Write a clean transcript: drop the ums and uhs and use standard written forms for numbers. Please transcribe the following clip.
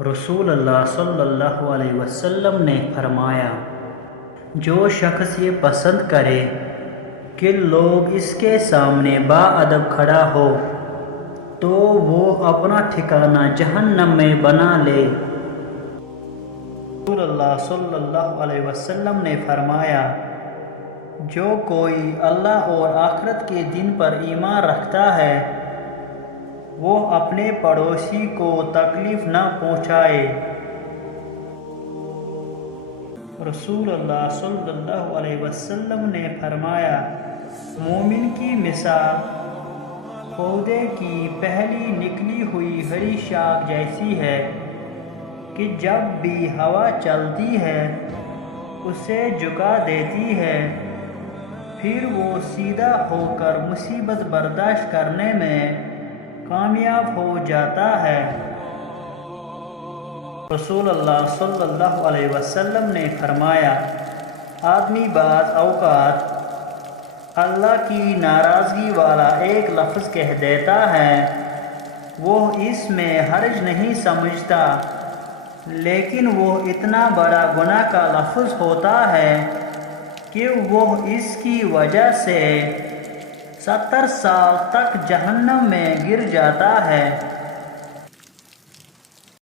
رسول اللہ صلی اللہ علیہ وسلم نے فرمایا، جو شخص یہ پسند کرے کہ لوگ اس کے سامنے باادب کھڑا ہو تو وہ اپنا ٹھکانہ جہنم میں بنا لے۔ رسول اللہ صلی اللہ علیہ وسلم نے فرمایا، جو کوئی اللہ اور آخرت کے دن پر ایمان رکھتا ہے وہ اپنے پڑوسی کو تکلیف نہ پہنچائے۔ رسول اللہ صلی اللہ علیہ وسلم نے فرمایا، مومن کی مثال پودے کی پہلی نکلی ہوئی ہری شاخ جیسی ہے کہ جب بھی ہوا چلتی ہے اسے جھکا دیتی ہے، پھر وہ سیدھا ہو کر مصیبت برداشت کرنے میں کامیاب ہو جاتا ہے۔ رسول اللہ صلی اللہ علیہ وسلم نے فرمایا، آدمی بعض اوقات اللہ کی ناراضگی والا ایک لفظ کہہ دیتا ہے، وہ اس میں حرج نہیں سمجھتا، لیکن وہ اتنا بڑا گناہ کا لفظ ہوتا ہے کہ وہ اس کی وجہ سے 70 سال تک جہنم میں گر جاتا ہے۔